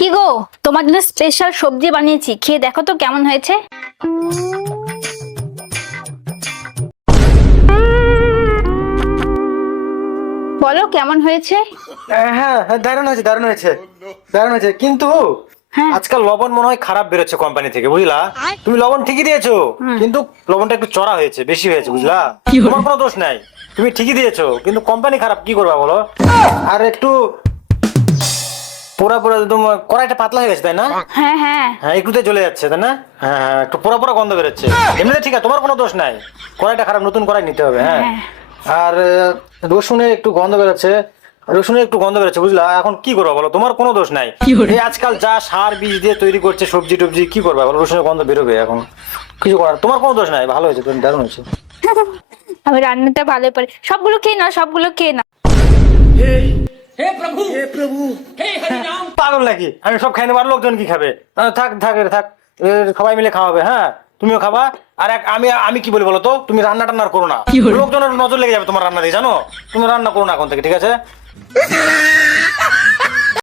কি গো, তোমার জন্য স্পেশাল সবজি বানিয়েছি, খেয়ে দেখো তো কেমন হয়েছে। বলো কেমন হয়েছে। হ্যাঁ হ্যাঁ, দারুণ হয়েছে দারুণ হয়েছে দারুণ হয়েছে, কিন্তু হ্যাঁ। আজকাল লবণ মনে হয় খারাপ বেরোচ্ছে কোম্পানি থেকে, বুঝলা? তুমি লবণ ঠিকই দিয়েছো, কিন্তু লবণটা একটু চড়া হয়েছে, বেশি হয়েছে, বুঝলা? তোমার কোনো দোষ নাই, তুমি ঠিকই দিয়েছো, কিন্তু কোম্পানি খারাপ, কি করবা বলো? আর একটু পোড়া পোড়া, তোমার কড়াইটা পাতলা হয়ে গেছে, তাই না? হ্যাঁ হ্যাঁ। হ্যাঁ, একটুতে জ্বলে যাচ্ছে, তাই না? হ্যাঁ হ্যাঁ, একটু পোড়া পোড়া গন্ধ বেরোচ্ছে। এমনিতে ঠিক আছে, তোমার কোনো দোষ নাই, কড়াইটা খারাপ, নতুন কড়াই নিতে হবে। হ্যাঁ। হ্যাঁ। আর রসুনে একটু গন্ধ বেরোচ্ছে, রসুনের একটু গন্ধ বেরোচ্ছে, বুঝলা? এখন কি করবো বলো, তোমার কোনো দোষ নাই। এই আজকাল যা সার বীজ দিয়ে তৈরি করছে সবজি টবজি, কি করবা বলো, রসুনের গন্ধ বেরোবে এখন, কিছু করার, তোমার কোনো দোষ নাই, ভালো হয়েছে, তুমি দারুণ হয়েছে। আমি রান্নাটা ভালো পারি, সবগুলো খেয়ে নাও, সবগুলো খেয়ে নাও। পাগল নাকি, আমি সব খাই নেবো, আর লোকজন কি খাবে? থাক থাক রে, থাক, সবাই মিলে খাওয়াবে। হ্যাঁ, তুমিও খাবা। আর আমি আমি কি বলি বলো তো, তুমি রান্না টান্না আর করো না, লোকজনের নজর লেগে যাবে তোমার রান্না দিয়ে, জানো? তুমি রান্না করো না এখন থেকে, ঠিক আছে?